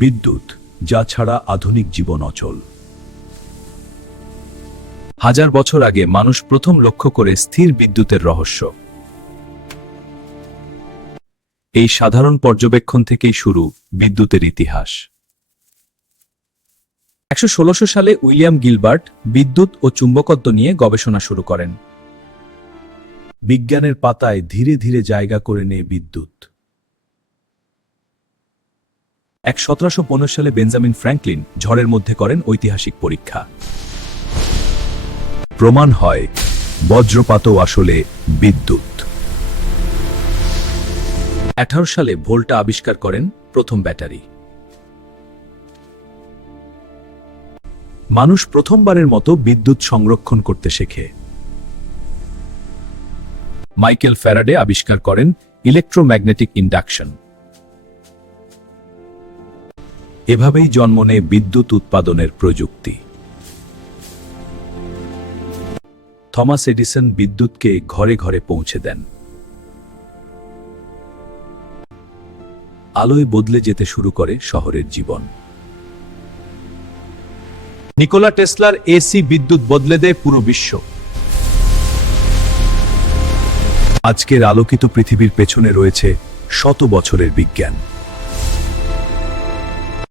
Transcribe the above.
বিদ্যুৎ, যা ছাড়া আধুনিক জীবন অচল। হাজার বছর আগে মানুষ প্রথম লক্ষ্য করে স্থির বিদ্যুতের রহস্য। এই সাধারণ পর্যবেক্ষণ থেকেই শুরু বিদ্যুতের ইতিহাস। 1616 সালে উইলিয়াম গিলবার্ট বিদ্যুৎ ও চুম্বকত্ব নিয়ে গবেষণা শুরু করেন। বিজ্ঞানের পাতায় ধীরে ধীরে জায়গা করে নেয় বিদ্যুৎ। 1715 সালে বেঞ্জামিন ফ্র্যাঙ্কলিন ঝড়ের মধ্যে করেন ঐতিহাসিক পরীক্ষা। প্রমাণ হয় বজ্রপাতও আসলে বিদ্যুৎ। 18 সালে ভোল্টা আবিষ্কার করেন প্রথম ব্যাটারি। মানুষ প্রথমবারের মতো বিদ্যুৎ সংরক্ষণ করতে শেখে। মাইকেল ফ্যারাডে আবিষ্কার করেন ইলেকট্রোম্যাগনেটিক ইন্ডাকশন। এভাবেই জন্ম নেয় বিদ্যুৎ উৎপাদনের প্রযুক্তি। থমাস এডিসন বিদ্যুৎকে ঘরে ঘরে পৌঁছে দেন। আলোয় বদলে যেতে শুরু করে শহরের জীবন। নিকোলা টেসলার এসি বিদ্যুৎ বদলে দেয় পুরো বিশ্ব। আজকের আলোকিত পৃথিবীর পেছনে রয়েছে শত বছরের বিজ্ঞান।